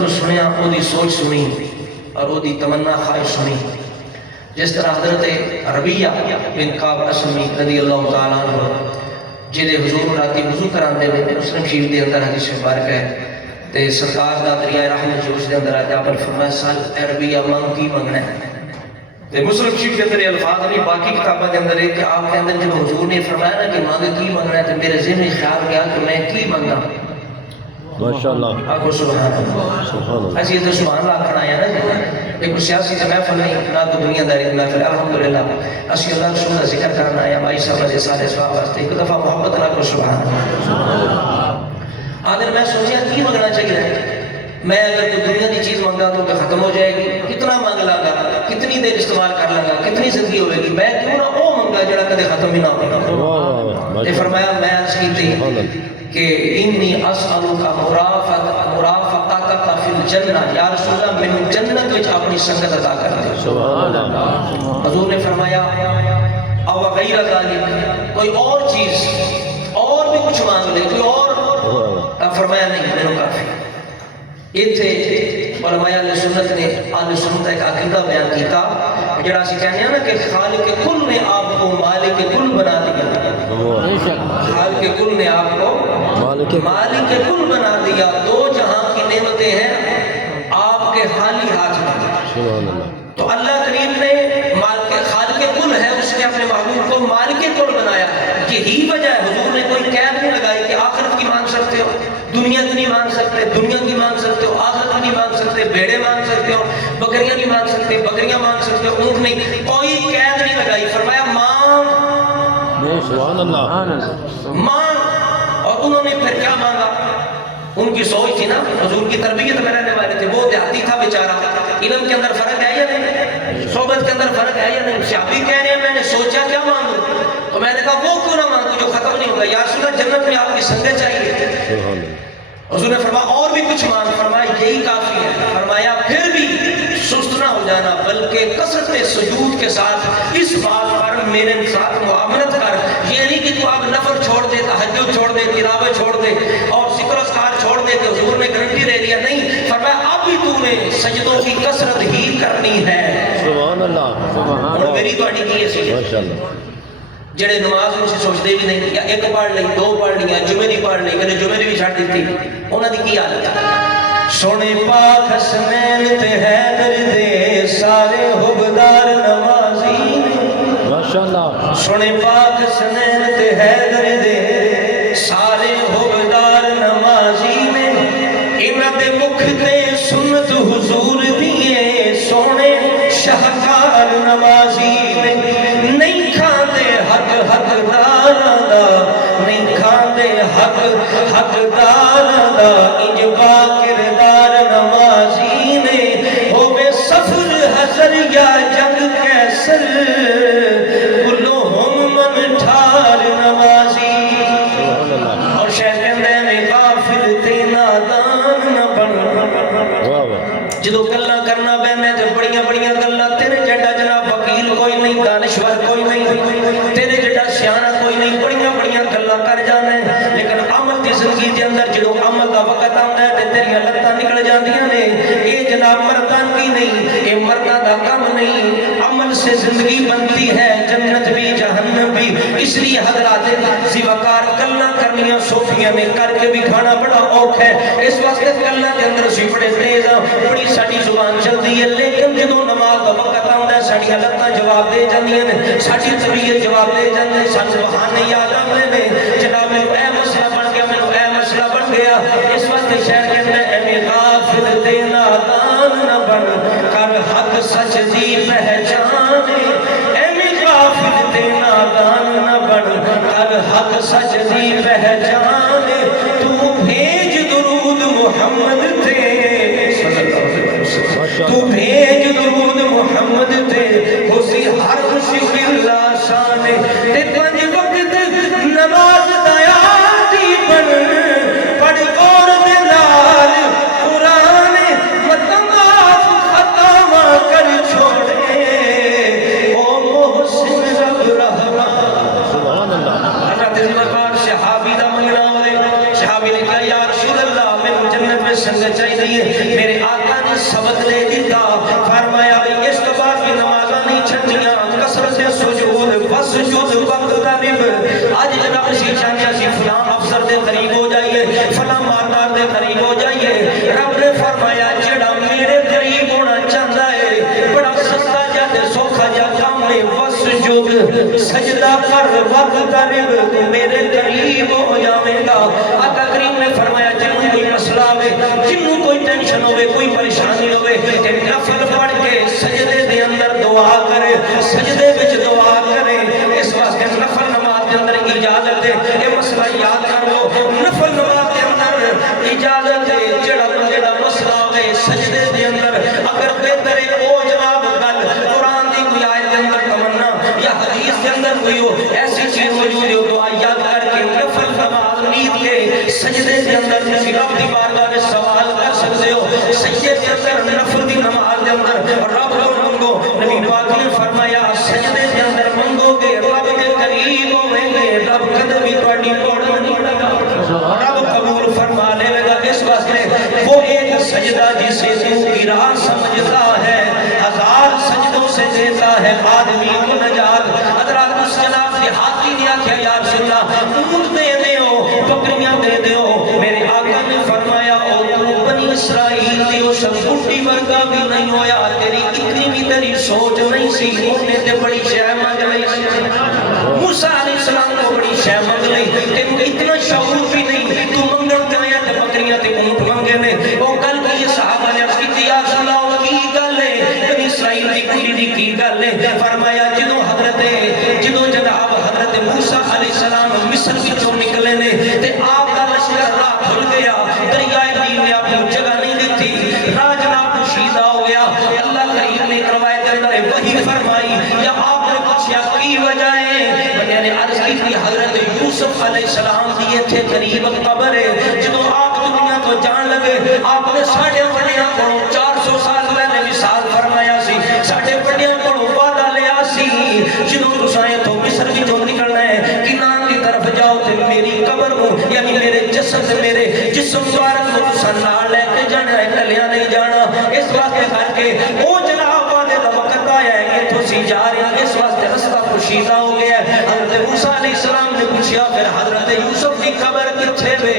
نو سنیا او دی سوچ سنی اور او دی تمنا خواہش سنی. جس طرح حضرت ربیہ بن کعب اسلمی رضی اللہ تعالیٰ عنہ جلے حضور راتی وضو کراندے نے مسلم شریف دے اندر حدیث مبارک ہے تے سرکار دا دریائے رحمت جو اس دے اندر آجا پر فرمایا سال اے ربیہ مانگ کی منگنا ہے. تے مسلم شریف کے اندر الفاظ نہیں باقی کتابہ دے اندر ہے کہ آپ کے اندر جب حضور نے فرمایا نا کہ مانگ کی منگنا ہے تو میرے ذہن میں خیال گیا کہ میں کی منگنا. ماشاءاللہ آگو سبحان اللہ. ایسی تو سبحان اللہ کھنا ہے نا ایک سیاسی سے محفل نہیں نہ تو دنیا داری محفل. الحمدللہ اسی اللہ رسول کا ذکر کرنا ہے ہماری سب سارے سواب واسطے ایک دفعہ محبت نہ کو سبحان اللہ. آدھر میں سوچیا کی منگنا چاہیے. میں اگر تو دنیا کی چیز منگا تو کہ ختم ہو جائے گی. کتنا مانگ لگا کتنی دیر استعمال کر لگا کتنی زندگی ہوئے گی. میں کیوں نہ وہ منگا جڑا کدے ختم ہی نہ ہوگا. نے فرمایا میں عرض کی تھی کہ انی اسألک مرافقتک فی الجنہ یا رسول اللہ میں جنت وچ اپنی سنگت عطا کر دے. سبحان اللہ. حضور نے فرمایا او غیر ذالک کوئی اور چیز اور بھی کچھ مانگ لے کوئی اور. فرمایا نہیں میرے کافی. ایتھے علماء اہل سنت نے اہل سنت کا ایک عقیدہ بیان کیتا جڑا اسی کہنے ہیں نا کہ خالق کل نے آپ کو مالک کل بنا دیا. خالق کل نے آپ کو مالک کل بنا دیا. دو جہاں کی نعمتیں ہیں آپ کے خالی ہاتھ میں. تو اللہ کریم نے خالق کل ہے اس نے اپنے محبوب کو مالک کل بنایا. یہی وجہ ہے حضور نے کوئی قید نہیں لگائی کہ آخرت کی مانگ سکتے ہو دنیا کی نہیں مانگ سکتے دنیا کی مانگ سکتے ہو آخرت کی نہیں مانگ سکتے بھیڑے مانگ سکتے ہو بکریاں نہیں مانگ سکتے بکریاں مانگ سکتے ہو اونٹ نہیں. کوئی قید نہیں لگائی. فرمایا مانگ. سبحان اللہ. مانگ. اور انہوں نے پھر کیا مانگا. ان کی سوچ تھی نا حضور کی تربیت میں رہنے والے تھے. وہ دیہاتی تھا بیچارہ. علم کے اندر فرق ہے یا نہیں صحبت کے اندر فرق ہے یا نہیں. صحابی کہہ رہے ہیں میں نے سوچا کیا مانگوں تو میں نے کہا وہ کیوں نہ مانگوں جو ختم نہیں ہوگا. یا رسول اللہ جنت میں آپ کی سنگت چاہیے. حضور نے فرمایا اور بھی کچھ مانگ. فرمایا یہی کافی ہے. فرمایا پھر بھی سست نہ ہو جانا بلکہ کثرت سجود کے ساتھ اس بات پر میرے ساتھ معاملت کر. یہ نہیں کہ تو اب نفل چھوڑ دے تہجد چھوڑ دے تلاوت چھوڑ دے اور ذکر و اذکار چھوڑ دے کہ حضور نے گارنٹی دے دیا. نہیں فرمایا اب بھی تو نے سجدوں کی کثرت ہی کرنی ہے. سبحان اللہ. سبحان اللہ. میری تو اٹی کی ہے ماشاءاللہ. جڑے نماز ان سے سوچتے بھی نہیں یا ایک پڑھ لی دو پڑھ لیا جمعے دی پڑھ لی کہنے جمعے دی بھی چھڑ دیتی انہاں دی کی حالت ہے. سونے پاک حسنین تے حیدر دے سارے حبدار نمازی ماشاءاللہ. سونے پاک حسنین تے حیدر دے سارے حبدار نمازی نے انہاں دے مکھ تے سنت حضور دیے سونے شاہکار نمازی نے. نہیں کھاندے حق حقدار دا نہیں کھاندے حق حقدار دا انجبا کردار نمازی نے. ہوے سفر حضر یا جنگ کیسر کلہم من ٹھار نمازی. اور شاید کہندے میں غافل تے نادان نہ بن. جدو گلاں کرنا بہنے تے بڑیاں بڑیاں گلاں تیرے جڑا جناب وکیل کوئی نہیں دانشور کوئی نہیں تیرے جڑا سیاںا کوئی نہیں بڑیاں بڑیاں گلاں کر جانے لیکن عمل دی زندگی دے اندر جدو عمل دا وقت آندا ہے تے تیریاں لتاں نکل جاندیاں نے. اے جناب مرداں کی نہیں اے مرداں دا کم نہیں. عمل سے زندگی بنتی ہے جنت بھی جہنم بھی. اس لیے حضرات زیوکار گلاں کرنیاں صوفیاں نے کر کے بھی کھانا بڑا اوکھا ہے. اس واسطے گلاں دے اندر سی بڑے تیز بڑی ساڈی زبان چلدی ہے لیکن جدو نماز دا وقت آندا ہے ساڈیاں لتاں جواب دے جاندیاں نے ساڈی طبیعت جواب دے جاندی ہے. سانوں بہانے یاد آندے نے جناب میرے اے مسئلہ بن گیا میرے اے مسئلہ بن گیا. اس واسطے شہر کہندا ہے اے غافل تے نادان نہ بن کر حق سچ دی پہچان. اے غافل تے نادان نہ بن کر حق سچ دی پہچان. تو بھیج درود محمد تے تو بھیج درود محمد تے خوشی ہر خوشی اللہ شان. تے پنج وقت نماز دیا دی بن پڑھ اور دے نال قرآن متماف خطا کر چھوڑے او محسن رب رحمان. سبحان اللہ. حضرت زبردار صحابی دا منگنا ہوئے صحابی نے کہا یا رسول اللہ میں جنت میں سنگت چاہیے میرے آقا نے سبق دے دیتا فرمایا بھی اس کے بعد بھی نمازہ نہیں چھٹیاں کثرت سجود وسجود وقترب آج جناب اسی چاہتے ہیں فلاں افسر دے قریب ہو جائیے فلاں مالدار دے قریب ہو جائیے رب نے فرمایا جڑا میرے قریب ہونا چاہتا ہے بڑا سستا جاتے سوکھا جا کام ہے وسجود سجدہ کر وقترب تو میرے قریب ہو جاوے گا آقا کریم نے فرمایا جنہوں کوئی مسئلہ ہوئے جنہوں کوئی ٹینشن ہوئے کوئی پریشانی ہوئے کہ نفل پڑھ کے سجدے دے اندر دعا کرے سجدے بچ دعا کرے اس واسطے نفل نماز دے اندر اجازت ہے یہ مسئلہ یاد کر لو نفل نماز دے اندر اجازت ہے جڑا بندے دا مسئلہ ہوئے سجدے دے اندر اگر بہتر ہے او جناب گل قرآن دی کوئی آیت دے اندر تمنا یا حدیث دے اندر کوئی ہو ایسی چیز موجود ہو دعا یاد کر کے نفل نماز نیت کے سجدے دے اندر کسی رب دی بارگاہ میں سوال کر سکتے ہو سجدے دے اندر نفل دی نماز دے اندر رب کو منگو نبی پاک نے فرمایا سجدے دے اندر منگو گے رب کے قریب ہوئیں گے رب کدھر بھی تواڈی توڑ نہیں لگا رب قبول فرما لے گا اس واسطے وہ ایک سجدہ جسے تو گراں سمجھتا ہے ہزار سجدوں سے دیتا ہے آدمی کو نجات حضرات اس جناب سے ہاتھی نے آکھیا یا رسول اللہ اونٹ دے دیو بکریاں دے دیو میرے آقا نے فرمایا او تو بنی اسرائیل دیو سب بھٹی ورگا بھی نہیں ہویا تیری اتنی بھی تیری سوچ نہیں سی انہیں تے بڑی شے مانگ لئی موسیٰ علیہ السلام کو بڑی شے مانگ لئی تینوں اتنا شعور بھی نہیں تو منگل تے آیا تے بکریاں تے اونٹ منگے نے او کل کی صحابہ نے عرض کی یا رسول اللہ کی گل ہے بنی اسرائیل دی کلی دی کی گل ہے فرمایا جدوں جناب حضرت موسیٰ علیہ السلام مصر وچوں نکلے نے تے آپ کا لشکر راہ بھول گیا دریائے نیل نے آپ کو جگہ نہیں دیتی راہ جناب پوشیدہ ہو گیا اللہ کریم نے روایت کے اندر وحی فرمائی یا آپ نے پوچھا کی وجہ ہے میں نے عرض کی تھی حضرت یوسف علیہ السلام دی تھے قریب قبر ہے جدوں آپ دنیا تو جان لگے آپ نے ساڑھے بڑیاں کو 400 سال پہلے مثال فرمایا سی ساڑھے بڑیاں کو وعدہ لیا سی جدوں تسائیں تو مصر وچوں نکلنا ہے کنان کی طرف جاؤ تے میری قبر کو یعنی میرے جسد میرے جسم مبارک کو تساں نال لے کے جانا ہے کلیا نہیں جانا اس واسطے کر کے او جناب وعدے دا وقت آیا ہے کہ تسی جا رہے ہیں اس واسطے رستہ پوشیدہ ہو گیا ہے حضرت موسیٰ علیہ السلام نے پوچھا پھر حضرت یوسف کی قبر کتھے وے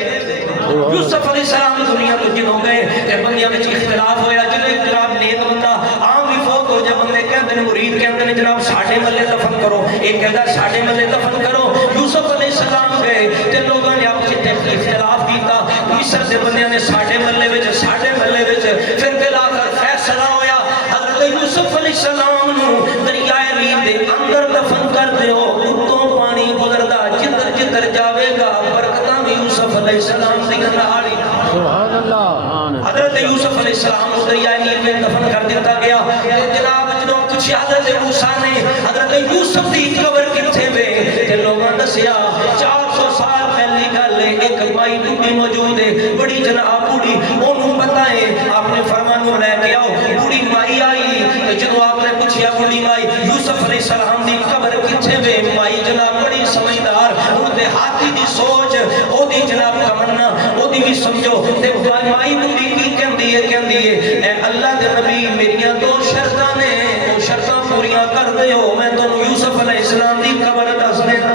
یوسف علیہ السلام دنیا تو جنہوں گئے کہ بندیاں میں اختلاف ہویا جنہوں اختلاف نیک بندہ عام بھی فوت ہو جب بندے کہتے ہیں مرید کہتے ہیں جناب ساڑھے ملے دفن کرو ایک کہتا ہے ساڑھے ملے دفن کرو یوسف علیہ السلام گئے تے لوگوں نے آپ سے اختلاف کیتا مصر دے بندیاں نے ساڑھے ملے وچ پھر بلاخر فیصلہ ہویا حضرت یوسف علیہ السلام نو دریائے نیل دے اندر دفن کر دیو اتوں پانی گزردا جدھر جدھر جاوے گا برکتاں بھی یوسف علیہ السلام دی نال سبحان اللہ حضرت یوسف علیہ السلام کو دریائے نیل میں دفن کر دیتا گیا جناب جنہوں کچھ حضرت موسیٰ نے حضرت یوسف دی قبر کتھے وے کہ لوگوں دسیا 400 سال پہلی گل ہے ایک مائی بوڑھی موجود ہے بڑی جناب بوڑھی انہوں بتائے آپ نے فرمانوں لے کے آؤ بوڑھی مائی آئی جنہوں آپ نے پوچھیا بوڑھی مائی یوسف علیہ السلام دی قبر کتھے وے مائی جناب بڑی سمجھدار انہوں دے ہاتھی دی سوچ او دی جناب تمنا او دی بھی سمجھو تے مائی بوڑھی کی کہندی ہے اے اللہ دے نبی میریاں دو شرطاں نے وہ شرطاں پوریاں کر دے ہو میں تو یوسف علیہ السلام دی قبر دس دینا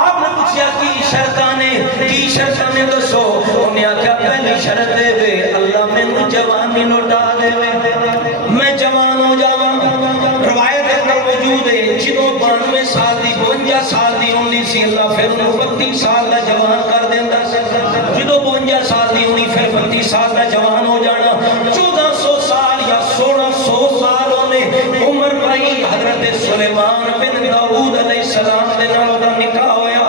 آپ نے پوچھا کی شرطاں نے دسو انہیں آکھیا پہلی شرط دے وے اللہ میں جوانی لوٹا دے وے میں جوان ہو جاواں روایت اندر موجود ہے جدوں 92 سال دی 52 سال دی ہوندی سی اللہ پھر 32 سال دا جوان کر دیندا سی جدوں 52 سال دی ہونی پھر 32 سال دا جوان ہو جانا 1400 سال یا 1600 سال ہونے عمر بھائی حضرت سلیمان بن داؤد علیہ السلام دے نال دا نکاح ہویا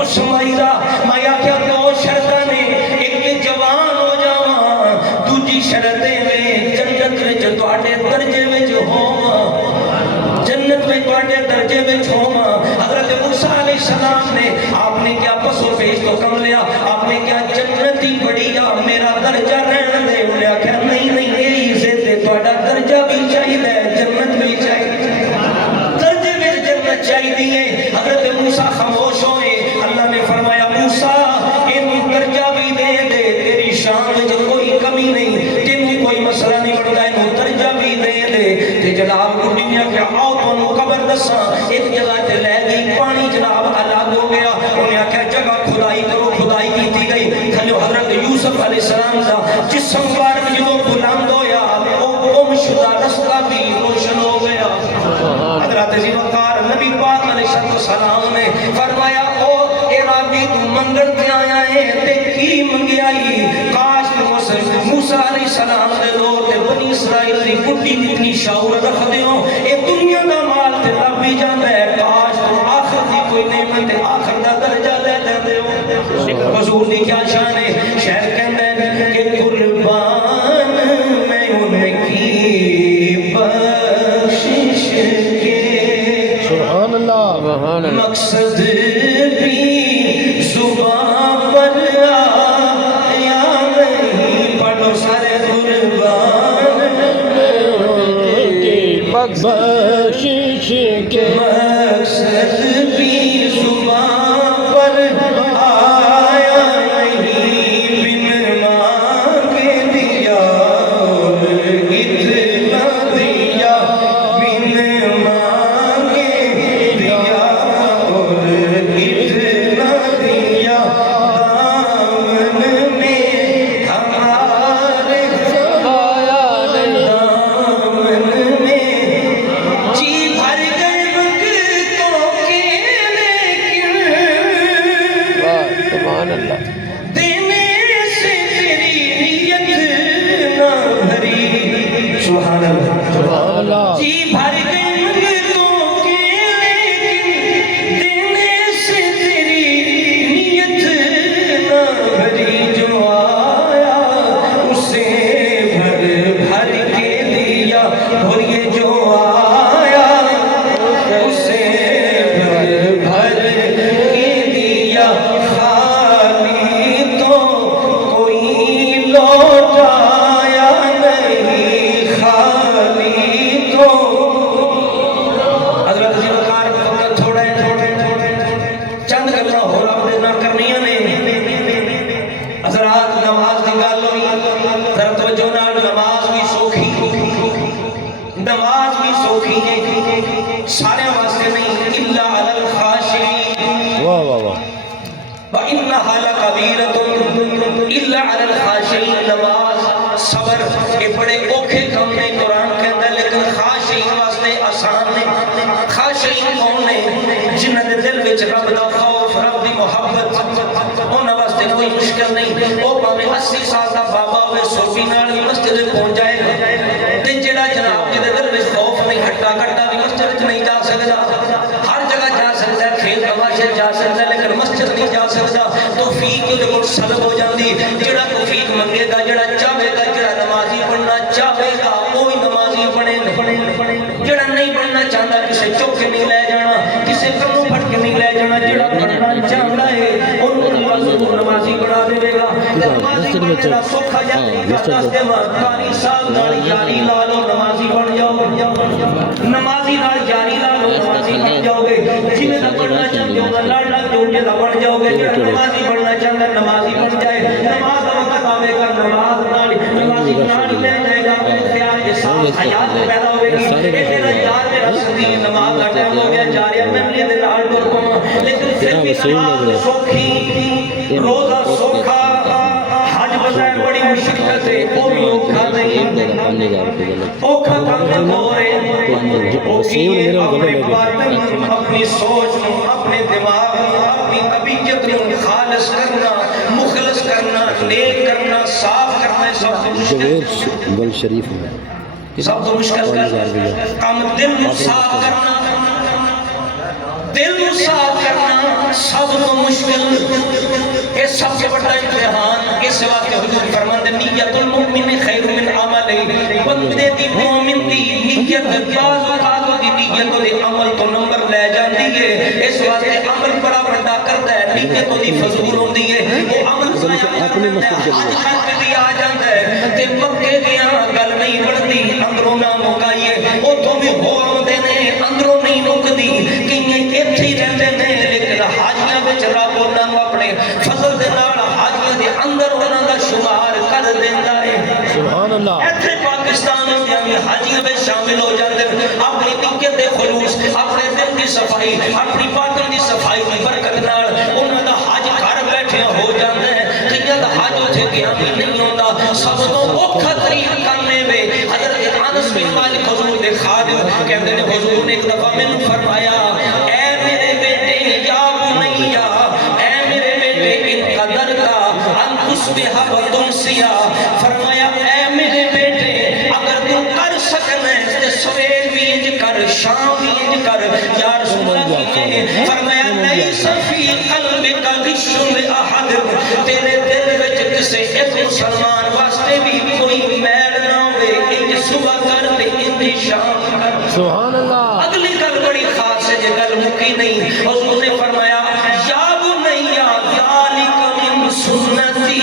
اس مایا کیا دو شرطاں نے ایک جوان ہو جاواں دوجی شرط میں جنت وچ تواڈے درجے وچ ہوواں جنت میں تواڈے درجے وچ ہوواں حضرت موسیٰ علیہ السلام نے آپ نے کیا پسو پیش تو کم لیا آپ نے کیا جنتی بڑی یا میرا درجہ رہن دے انہیں آکھا نہیں یہی عزت تواڈا درجہ بھی چاہیے جنت بھی چاہیے درجے میں جنت چاہیے حضرت موسیٰ خاموش ہوئے اللہ نے فرمایا موسیٰ ان درجہ بھی دے دے تیری شان میں کوئی کمی دساں ایک جگہ تے لے گئی پانی جناب الگ ہو گیا انہیں آخیا جگہ کھدائی کرو کھدائی کی گئی تھلو حضرت یوسف علیہ السلام دا جسم مبارک جو بلند ہویا وہ گم شدہ رستہ بھی روشن ہو گیا حضرت ذوالفقار نبی پاک علیہ السلام نے فرمایا او اے رابی تو منگن تے آیا ہے تے کی منگیائی کاش موسیٰ علیہ السلام دے دور تے بنی اسرائیل دی بڑی اتنی شعور رکھ دیوں اے دنیا دا مال تے رب بھی جاندہ ہے کاش تو آخر دی کوئی نعمت آخر دا درجہ دے دے دیوں حضور دی کیا شان ہے شہر کہندے کہ قربان میں ان کی بخشش کے سبحان اللہ مقصد بھی زبان پر آیا نہیں پڑھو سارے قربان کی بخشش کے مقصد بھی زبان پر آیا نہیں بن مانگے دیا اور اتنا دیا بن مانگے دیا اور اتنا دیا دامن میں ہمارے دامن میں جی بھر گئے وقتوں کے لیکن سبحان اللہ دینے سے تیری نیت نہ بھری سبحان اللہ سبحان اللہ جی بھر گئے وقتوں کے لیکن دینے سے تیری نیت نہ بھری جو آیا اسے بھر بھر کے دیا اور یہ جو آیا اسے بھر بھر کے دیا خالی تو کوئی لوٹایا نہیں خالی تو حضرت ذوالفقار وقت تھوڑا چند گلاں ہور اپنے نال کرنیاں نے حضرات نماز دی گل ہوئی ذرا توجہ نال نماز بھی سوکھی نماز بھی سوکھی ہے سارے واسطے نہیں الا علی الخاشعین واہ واہ واہ وَإِنَّهَا لَكَبِيرَةٌ إِلَّا عَلَى الْخَاشِعِينَ نماز صبر یہ بڑے اوکھے کام نے قرآن کے اندر لیکن خاشعین واسطے آسان نے خاشعین کون نے جنہاں دے دل وچ رب دا خوف رب دی محبت انہاں واسطے کوئی مشکل نہیں او پاویں 80 سال دا بابا ہوئے صوفی نال بھی مسجد پہنچ جائے گا تے جڑا جناب جے دے دل وچ خوف نہیں ہٹا کٹا بھی مسجد وچ نہیں جا سکدا ہر جگہ جا سکدا ہے کھیل تماشے جا سکدا ہے لیکن مسجد نہیں جا سکدا توفیق جو کو سلب ہو جاندی جڑا توفیق منگے گا جڑا چاہے گا جڑا نمازی بننا چاہے گا وہی نمازی بنے جڑا نہیں بننا چاہتا کسے چوک کے نہیں لے جانا کسے کنوں پھڑ کے نہیں لے جانا جڑا بننا چاہتا ہے انہوں اللہ ضرور نمازی بنا دے گا نمازی بننے کا سوکھا جاتی ہے دس دے مارکانی سال نال یاری لا لو نمازی بن جاؤ نمازی نال یاری لا لو نمازی بن جاؤ گے جنہیں نہ بننا چاہتے ہو لڑ لڑ جو جنہیں بن جاؤ گے جڑا نمازی بننا چاہتا نمازی بن جائے نماز کا وقت آئے گا نماز نال نمازی بنا لے جائے گا پیار احساس حیات پیدا ہوئے گی میرا یار میرا صدی نماز کا ٹائم ہو گیا جا رہا میں نے دل آل ڈور پاؤں لیکن پھر بھی نماز سوکھی روزہ سوکھا حج بجائے بڑی مشکل ہے وہ بھی اوکھا نہیں اوکھا کام ہو رہے اپنی سوچ اپنے دماغ اپنی طبیعت خالص کرنا مخلص کرنا نیک کرنا صاف کرنا سب گل شریف سب تو مشکل کام دل کو صاف کرنا دل کو صاف کرنا سب تو مشکل یہ سب سے بڑا امتحان اس واسطے حضور فرماتے نیت المؤمن خیر من عمل بندے دی مومن دی نیت بعض اوقات دی نیت دے عمل تو نمبر لے جاتی ہے اس واسطے عمل بڑا بڑا کرتا ہے نیت دی فضول ہوندی ہے وہ عمل ضائع بھی آ جاتا ہے تے مکے گیا گل نہیں بڑھتی اندروں نہ مکائیے او تو بھی ہور ہوندے نے اندروں نہیں مکدی کئی ایتھے ہی رہندے نے لیکن حاجیاں وچ رب انہاں نوں اپنے فضل دے نال حاجیاں دے اندر انہاں دا شمار کر دیندا ہے سبحان اللہ ایتھے پاکستان وچ حاجیاں وچ شامل ہو جاندے اپنی نیت دے خلوص اپنے دی صفائی اپنی باطن دی صفائی دی برکت نال انہاں دا حج گھر بیٹھے ہو جاندا ہے کئیاں دا حج اوتھے گیا بھی نہیں ہوندا سب تو اوکھا ترین کام ہے وے حضرت انس بن مالک حضور دے خادم کہندے نے حضور نے ایک دفعہ مینوں فرمایا اے میرے بیٹے یا بنیا اے میرے بیٹے ان قدر کا ان تصبح و تمسیا فرمایا اے میرے بیٹے اگر تو کر سکنا ہے تے سویر بھی انج کر شام بھی انج کر یا رسول اللہ فرمایا نہیں فی قلبک غش لاحد تیرے دل وچ کسے ایک مسلمان واسطے بھی کوئی میل نہ ہوے انج صبح کر تے انج شام کر سبحان اللہ اگلی گل بڑی خاص ہے جے گل مکی نہیں حضور نے فرمایا یا بنیا ذالک من سنتی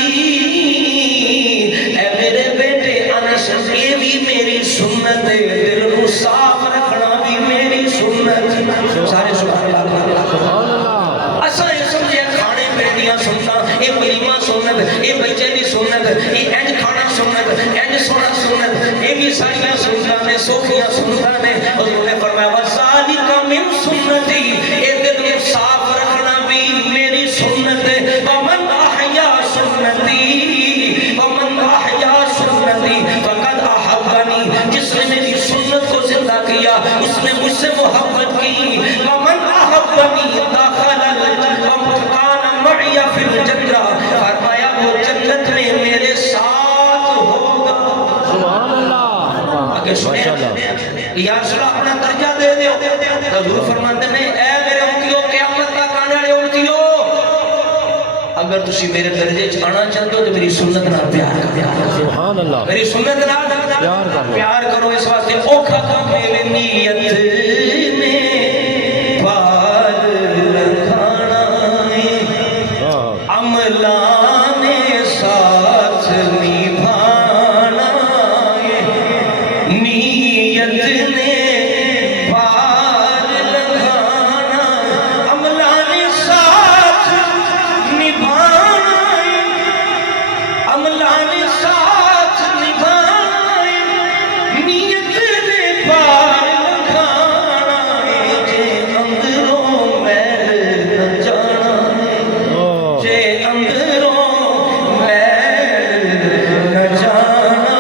اے میرے بیٹے انس یہ بھی میری سنت ہے دل کو صاف رکھنا بھی میری سنت سارے سبحان اللہ سبحان اللہ اساں یہ سمجھے کھانے پیندیاں سنتا یہ ولیمہ سنت یہ بچے دی سنت یہ انج کھانا سنت انج سونا سنت یہ بھی ساریاں سنتاں نے صوفیاں سنتاں نے حضور نے فرمایا وذالک من سنتی یہ دل کو صاف رکھنا بھی میری سنت ہے ومن احیا سنتی ومن احیا سنتی فقد احبنی جس نے میری سنت کو زندہ کیا اس نے مجھ سے محبت کی ومن احبنی دخل کان معی فی الجنہ فرمایا وہ جنت میں میرے ساتھ ہوگا سبحان اللہ آگے سنیں یا رسول اللہ اپنا درجہ دے دیو حضور فرماتے ہیں اے میرے امتیوں قیامت تک آنے والے امتیوں اگر تسی میرے درجے چ آنا چاہتے ہو تو میری سنت نال پیار کرو سبحان اللہ میری سنت نال پیار کرو اس واسطے اوکھا کام ہے نیت میں پار لکھانا ہے عملانے ساتھ نبھانا ہے نیت نے پار لکھانا عملانے ساتھ نبھانا ہے عملانے ساتھ نبھانا ہے نیت نے پار لکھانا ہے جے اندروں میل نہ جانا ہے جے اندروں میل نہ جانا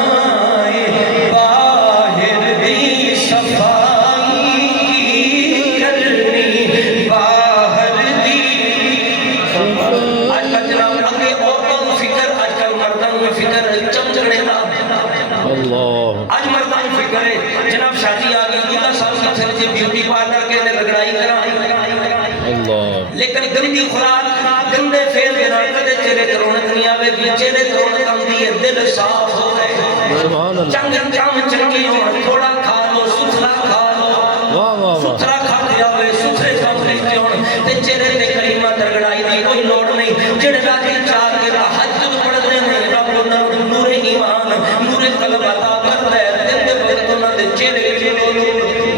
ہے باہر دی صفائی کرنی باہر دی آج کل جناب اگے عورتوں کو فکر آج کل مردوں میں فکر چمچڑے دا اللہ آج مردوں کو فکر ہے جناب شادی آ گئی دودھا صاحب کی تھے جی بیوٹی پارلر کے لئے لگڑائی کرا اللہ لیکن گندی خوراک گندے فیل کے نال کدے چہرے تے رونق نہیں آوے گی چہرے تے رونق آندی ہے دل صاف ہو گئے سبحان اللہ چنگ کام چنگی ہو تھوڑا کھا لو ستھرا کھا لو واہ واہ واہ ستھرا کھا دیا ہوئے ستھرے کام لیتے ہو تے چہرے تے کریمہ درگڑائی دی کوئی لوڑ نہیں جڑے راتی چار کے تہجد پڑھتے ہیں رب انہاں نوں نور ایمان نور قلب عطا کرتا ہے دل دے وقت انہاں دے چہرے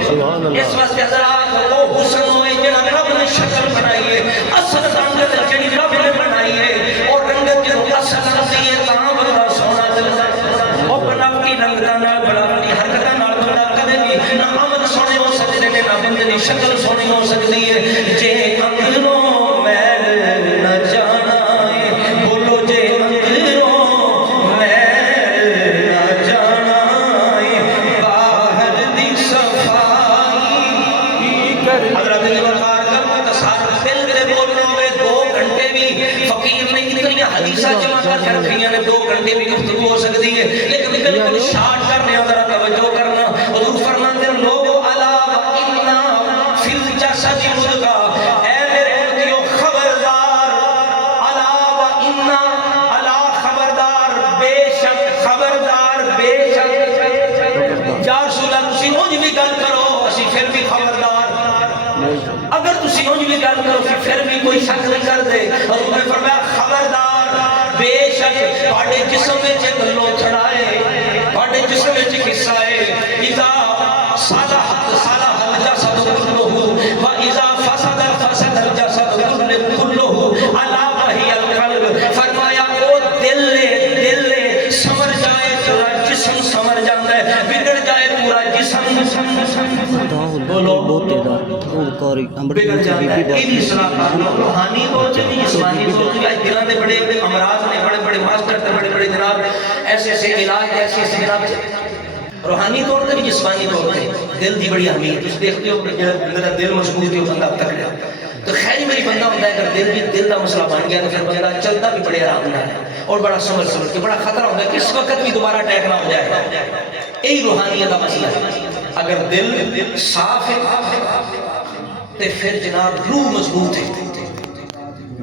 سبحان اللہ اس واسطے حضرات وہ حسن ہوئے جڑا رب نے شکل بنائی ہے اصل رنگت جڑی رب نے بنائی ہے اور رنگت جو اصل ہوتی ہے تاں بندہ سونا دلدا ہے او بناوٹی رنگاں نال بناوٹی حرکتاں نال بندہ کدے بھی نہ عمل سونے ہو سکدے نے نہ بندے دی شکل سونی ہو سکدی ہے جے اندروں میل نہ جانا ہے بولو جے اندروں میل نہ جانا ہے باہر دی صفائی حضرت وقار کا ساتھ دل دے بولنے ہوئے 2 گھنٹے بھی فقیر نے اتنی حدیثہ جمع کر رکھیاں نے 2 گھنٹے بھی گفتگو ہو سکتی ہے لیکن بالکل شارٹ کرنے ذرا توجہ کرنا حضور فرماتے ہیں لوگو الا وَإِنَّا فِي الْجَسَدِ مُضْغَةً اے میرے امتیوں خبردار الا وَإِنَّا الا خبردار بے شک خبردار بے شک یا رسول اللہ تسی مجھ بھی گل کرو اسی پھر بھی خبردار اگر تسی انج بھی گل کرو پھر بھی کوئی شک نہیں کر دے حضور نے فرمایا خبردار بے شک تواڈے جسم وچ ایک لوتھڑا ہے تواڈے جسم وچ ایک حصہ ہے اذا صلح الجسد كله واذا فسد الجسد كله الا وهي القلب فرمایا او دل سمر جائے پورا جسم سمر جاندا ہے بگڑ جائے پورا جسم بولو بگڑ جاتا ہے. یہ بھی اصلاح کرنا روحانی طور سے بھی جسمانی طور سے بھی. آج دلوں نے بڑے امراض نے بڑے بڑے ماسٹر تھے بڑے بڑے جناب ایسے ایسے علاج ایسے ایسے جناب روحانی طور سے بھی جسمانی طور سے. دل دی بڑی اہمیت اس دیکھتے ہو کہ میرا دل مضبوط ہے بندہ اب تک رہا تو خیر میری بندہ ہوتا ہے اگر دل کا مسئلہ بن گیا تو پھر بندہ چلتا بھی بڑے آرام نہ ہے اور بڑا سمجھ سمجھ کے بڑا خطرہ ہوتا ہے کہ اس وقت بھی دوبارہ اٹیک نہ ہو جائے. یہی روحانیت کا مسئلہ ہے. اگر دل صاف ہے تو پھر جناب روح مضبوط ہے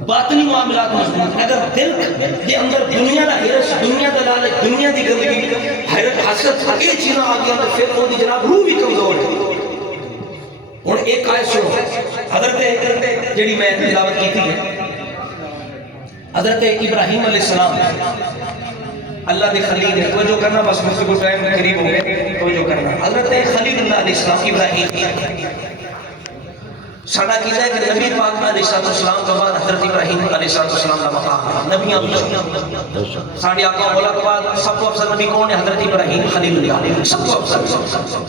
باطنی معاملات مضبوط. اگر دل کے اندر دنیا کا حرص دنیا کا لالچ دنیا کی گندگی حیرت حسد یہ چیزیں آ گیا تو پھر وہ جناب روح بھی کمزور ہے. ہوں ایک آیت سنو حضرت جڑی میں تلاوت کی تھی حضرت ابراہیم علیہ السلام اللہ دے خلیل ہے. توجہ کرنا بس مجھ سے کوئی ٹائم قریب ہو گئے توجہ کرنا. حضرت خلیل اللہ علیہ السلام ابراہیم ساڑھا کیتا ہے کہ نبی پاک علیہ السلام کے بعد حضرت ابراہیم علیہ السلام کا مقام ہے. نبیاں بھی ساڑھے آقا مولا کے بعد سب کو افضل نبی کون ہے؟ حضرت ابراہیم خلیل اللہ. سب کو افضل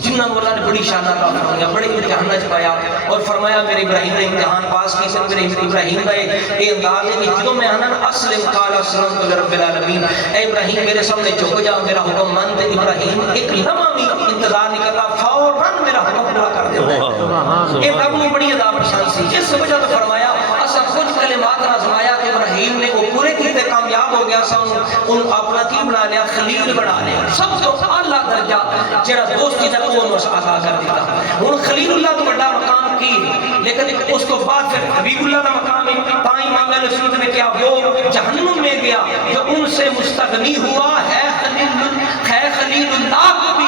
جنہاں مولا نے بڑی شان عطا فرمایا بڑے امتحان میں پایا اور فرمایا میرے ابراہیم نے امتحان پاس کی. سب میرے ابراہیم کا یہ انداز ہے کہ جدوں میں آنا اسلم قال اسلمت لرب العالمین اے ابراہیم میرے سامنے جھک جا میرا حکم مان. ابراہیم ایک لمحہ بھی انتظار نہیں کرتا فوراً میرا حکم پورا کر دیتا ہے. یہ رب نے بڑی ادا پرسان سی. اس وجہ تو فرمایا اسا کچھ کلمات آزمایا کہ ابراہیم نے وہ پورے کیتے کامیاب ہو گیا سا ان اپنا کی بنا لیا خلیل بنا لیا. سب تو اعلیٰ درجہ جڑا دوستی تک وہ عطا کر دیتا. ہن خلیل اللہ تو بڑا مقام کی لیکن اس کو بعد پھر حبیب اللہ کا مقام ہے. تائیں امام اہل سنت نے کیا وہ جہنم میں گیا جو ان سے مستغنی ہوا ہے خلیل اللہ کو بھی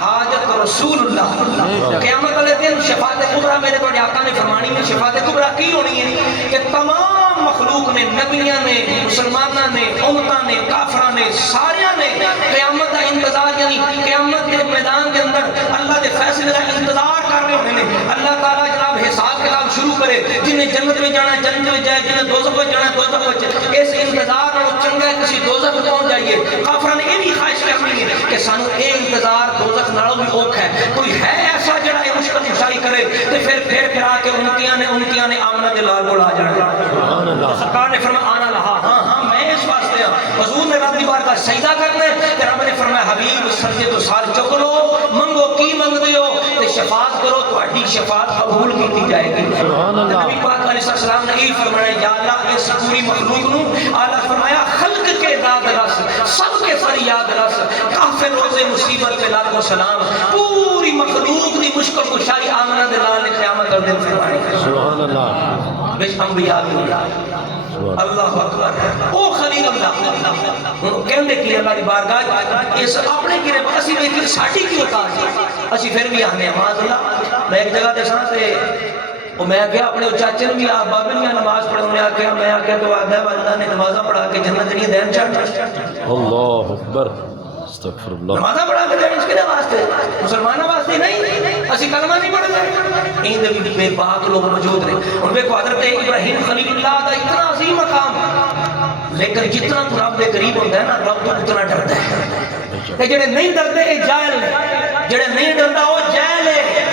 حاجت رسول اللہ. قیامت والے دن شفاعت کبریٰ میرے بڑے آقا نے فرمانی ہے. شفاعت کبریٰ کی ہونی ہے کہ تمام مخلوق نے نبیاں نے مسلمانہ نے امتہ نے کافرہ نے ساریاں نے قیامت کا انتظار یعنی قیامت کے میدان کے اندر اللہ کے فیصلے کا انتظار کر رہے ہیں. اللہ تعالیٰ جناب حساب کتاب شروع کرے. جنہیں جنت میں جانا جنت میں جائے جنہیں دوزخ میں جانا دوزخ میں جائے. اس انتظار میں چنگا ہے کسی دوزخ میں پہنچ جائیے. کافرہ نے یہ بھی خواہش کرنی ہے کہ سانو اے انتظار دوزخ نالوں بھی اوکھ ہے. کوئی ہے ایسا جڑا یہ مشکل کشائی کرے تو پھر آ کے انتیاں نے آمنہ دلال کو لا جانا. سرکار نے فرمایا آنا لہا ہاں میں اس واسطے ہوں. حضور نے رب دی بارگاہ سجدہ کرنا ہے کہ رب نے فرمایا حبیب سجدے تو سار چک لو منگو کی منگ دیو تے شفاعت کرو تہاڈی شفاعت قبول کی جائے گی. نبی پاک علیہ السلام نے یہ فرمایا یا اللہ اس پوری مخلوق نو اعلیٰ فرمایا خلق کے داد رس سب کے فریاد رس کافر روز مصیبت پہ لاکھوں سلام پوری مخلوق دی مشکل کشائی آمنہ دلال نے قیامت اور دن فرمائی. سبحان اللہ بش انبیاء اللہ اکبر او خلیل اللہ کہندے کی اللہ دی بارگاہ اس اپنے گرے اسی ویکھی ساڈی کی اوقات ہے. اسی پھر بھی آنے معاذ اللہ. میں ایک جگہ تے سان تے وہ میں کہا اپنے چاچے نے بھی آپ بابے نے نماز پڑھنے آکھیا تو آدھا والدہ نے نمازاں پڑھا کے جنت نہیں دین چڑھ. اللہ اکبر استغفر اللہ. نمازاں پڑھا کے دین کس واسطے مسلمانوں واسطے نہیں. اسی کلمہ نہیں پڑھتے این دے بے پاک لوگ موجود نے. ان پہ حضرت ابراہیم خلیل اللہ کا اتنا عظیم مقام لیکن جتنا تو رب دے قریب ہوتا ہے نا رب تو اتنا ڈرتا ہے. جڑے نہیں ڈرتے یہ جاہل نے جڑے نہیں ڈرتا وہ جاہل ہے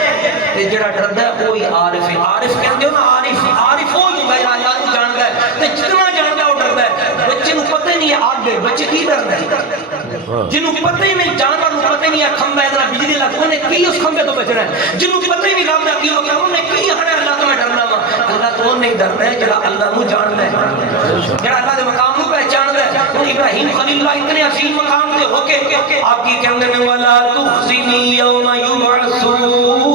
تے جڑا ڈردا ہے وہی عارف ہے. عارف کہندے ہو نا عارف وہ ہی ہے اللہ کو جاندا ہے تے جتنا جاندا وہ ڈردا ہے. بچے نو پتہ ہی نہیں ہے آگ دے بچے کی ڈردا ہے جنوں پتہ ہی نہیں جانور نو پتہ ہی نہیں ہے کھمبا ادھر بجلی لگ اونے کی اس کھمبے تو بچنا ہے. جنوں پتہ ہی نہیں رب دا کی مقام اونے کی ہنے اللہ تو میں ڈرنا وا. اللہ تو نہیں ڈردا ہے جڑا اللہ نو جاندا ہے جڑا اللہ دے مقام نو پہچاندا ہے. ابراہیم خلیل اللہ اتنے عظیم مقام تے ہو کے آپ کی کہندے نے ولا تخزنی یوم یبعثون.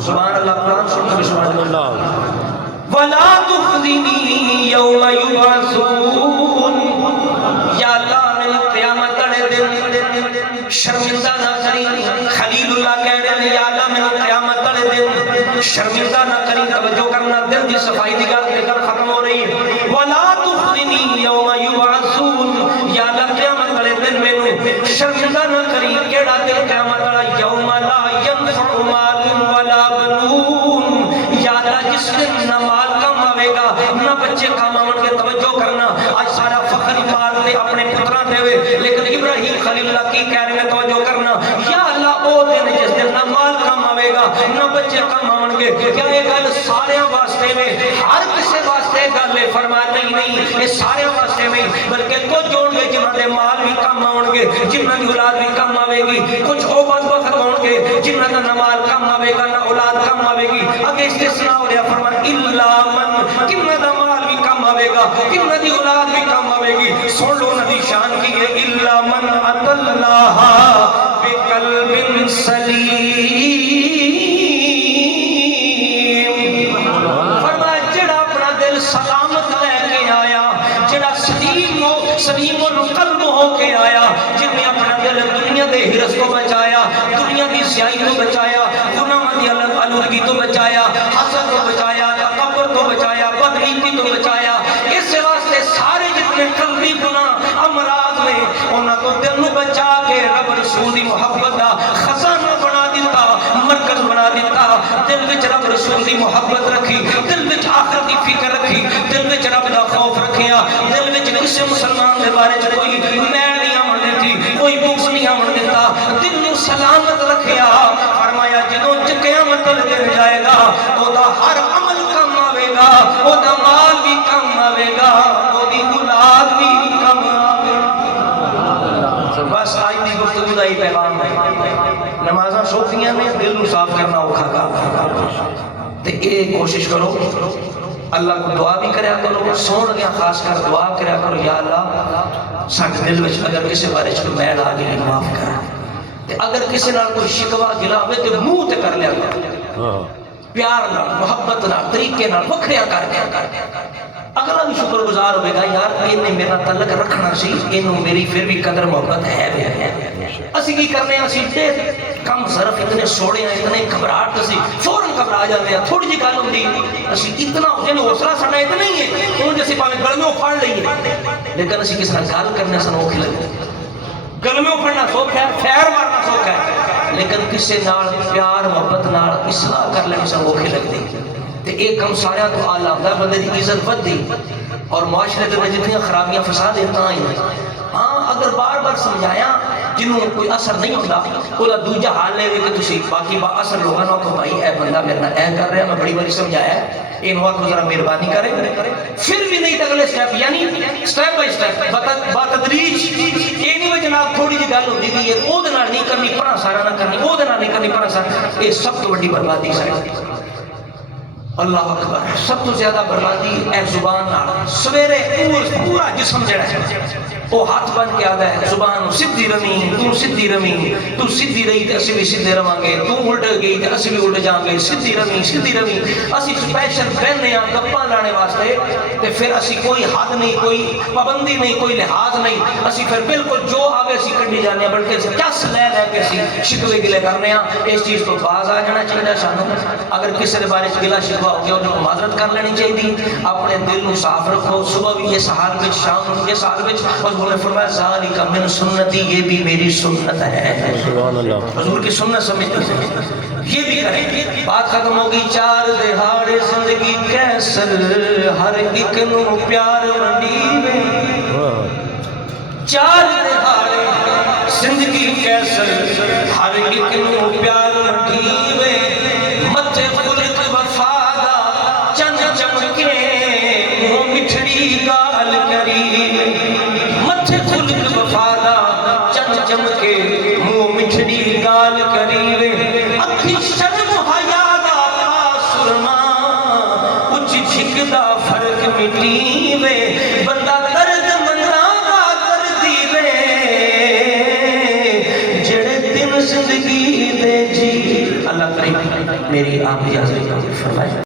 سبحان اللہ قرآن سنو سبحان اللہ. ولا تخزنی یوم یبعثون. یا اللہ میں قیامت والے دن شرمندہ نہ کری. خلیل اللہ کہہ رہے ہیں یا اللہ میں قیامت والے دن شرمندہ نہ کری. توجہ کرنا دل کی صفائی دی گل ختم ہو رہی ہے. ولا تخزنی یوم یبعثون. یا اللہ قیامت والے دن میں شرمندہ نہ کری. کیڑا دن قیامت والا یوم لا ینفع مال ولا بنون. یا اللہ جس دن نہ مال کم آئے گا نہ بچے کام آمن کے. توجہ کرنا آج سارا فخر مال دے اپنے پتران دے ہوئے لیکن ابراہیم خلیل اللہ کی کہہ رہے ہیں توجہ کرنا یا اللہ او دن جس دن نہ مال کم آئے گا گا نہ بچے کم آن گے. کیا یہ گل سارے واسطے میں ہر کسی واسطے گل ہے؟ فرمایا نہیں یہ سارے واسطے میں بلکہ کچھ ہون گے جنہاں دے مال بھی کم آن گے جنہاں دی اولاد بھی کم آوے گی. کچھ او بدبخت ہون گے جنہاں دا نہ مال کم آوے گا نہ اولاد کم آوے گی. اگے استثناء ہو رہا فرمایا الا من کنہ دا مال بھی کم آوے گا کنہ دی اولاد بھی کم آوے گی. سن لو نبی شان کی ہے الا من اتى اللہ بقلب سلیم. فرمایا جڑا اپنا دل سلامت لے کے آیا جڑا سلیم القلب ہو کے آیا جن نے اپنا دل دنیا دے ہرس کو بچایا دنیا دی سیاہی کو بچایا گناہ دی آلودگی تو بچایا حسد کو بچایا تکبر کو بچایا بدنیتی تو بچایا. اس واسطے سارے جتنے قلبی گناہ امراض نے انہاں کو دل نو بچا کے رب رسول دی محبت دا خزانہ بنا دیتا مرکز بنا دیتا. دل وچ رب رسول دی محبت رکھی دل وچ آخرت دی فکر رکھی دل وچ رب دا خوف رکھیا دل وچ کسی مسلمان دے بارے چ کوئی میل نہیں آمن دیتی کوئی بغض نہیں آمن دیتا دل نو سلامت رکھیا. فرمایا جدوں قیامت دن جائے گا او دا ہر عمل کم آوے گا او دا مال بھی کم آوے گا او دی اولاد بھی کم آوے گا. بس آج دی گفتگو دا ہی پیغام ہے. نمازاں سوکھیاں نے دل نو صاف کرنا اوکھا کام تے اے کوشش کرو اللہ کو دعا بھی کریا کرو سون لگیا خاص کر دعا کریا کرو یا اللہ ساڈے دل وچ اگر کسی بارے چ میل آ گئی معاف کر تے اگر کسی نال کوئی شکوہ گلا ہوئے تے منہ تے کر لیا کرو پیار نال محبت نال طریقے نال وکھریا کر کے اگلا بھی شکر گزار ہوئے گا یار انہیں میرا تعلق رکھنا سی انہوں میری پھر بھی قدر محبت ہے. اسی کی کرنے ہیں اسی دے کم ظرف اتنے سوڑے ہیں اتنے گھبراہٹ سی فوراں گھبرا جاتے ہیں تھوڑی جی گل ہوندی اسی اتنا جنوں حوصلہ ساڈا اتنا ہی ہے اون جیسے پاویں گلمیوں پھڑ لئیے لیکن اسی کس نال گل کرنے سن اوکھی لگے گلمیوں پھڑنا سوکھ ہے خیر مارنا سوکھ ہے لیکن کسی نال پیار محبت نال اصلاح کر لینی سن اوکھی لگدی تے ایک کم سارے تو اعلیٰ ہوندا بندے دی عزت ودی اور معاشرے دے وچ جتنی خرابیاں فساد تاں ہی ہاں اگر بار بار سمجھایا جنوں کوئی اثر نہیں ہوندا اودا دوجا حال ہے کہ تسی باقی با اثر لوگاں نوں کو بھائی اے بندہ میرے نال اے کر رہا میں بڑی باری سمجھایا ہے اینو آکھو ذرا مہربانی کرے پھر بھی نہیں تے اگلے سٹیپ یعنی سٹیپ بائی سٹیپ با تدریج اے نہیں وچ جناب تھوڑی جی گل ہوندی دی او دے نال نہیں کرنی پرا سارا نہ کرنی او دے نال نہیں کرنی پرا سارا اے سب تو بڑی بربادی ہے. اللہ اکبر سب تو زیادہ بربادی اے زبان نال سویرے پورا جسم جڑا ہے وہ ہاتھ بن کے آگا ہے زبان سدھی رمی تو سدھی رمی تو سدھی رہی تے اسی بھی سدھے رواں گے تو الٹ گئی تے اسی بھی الٹ جاؤں گے سدھی رمی اسی سپیشل بہنے ہیں گپاں لانے واسطے تے پھر اسی کوئی حد نہیں کوئی پابندی نہیں کوئی لحاظ نہیں اسی پھر بالکل جو آگے اسی کڈی جانے ہیں بلکہ چس لے کے اسی شکوے گلے کرنے ہیں. اس چیز تو باز آ جانا چاہیے سانوں اگر کسی کے بارے گلا شکوہ ہو گیا انہوں معذرت کر لینی چاہیے اپنے دل کو صاف رکھو صبح بھی اس حال میں شام بھی اس حال میں اور انہوں نے فرمایا ذالک من سنتی یہ بھی میری سنت ہے. سبحان اللہ حضور کی سنت سمجھتے ہیں یہ بھی کریں. بات ختم ہوگی. چار دہاڑے زندگی کیسر ہر ایک نو پیار منڈی میں چار دہاڑے زندگی کیسر ہر ایک نو پیار منڈی میں متھے خلق وفادہ چند چمکے وہ مٹھڑی گال کری متھے خلق وفادہ چند چمکے وہ مٹھڑی گال کری اکھی شرم حیا دا پاسرما کچھ جھکدا فرق مٹی وے بندہ درد منا دا کردی وے جڑے دن زندگی دے جی. اللہ کریم میری آپ اجازت فرمائے.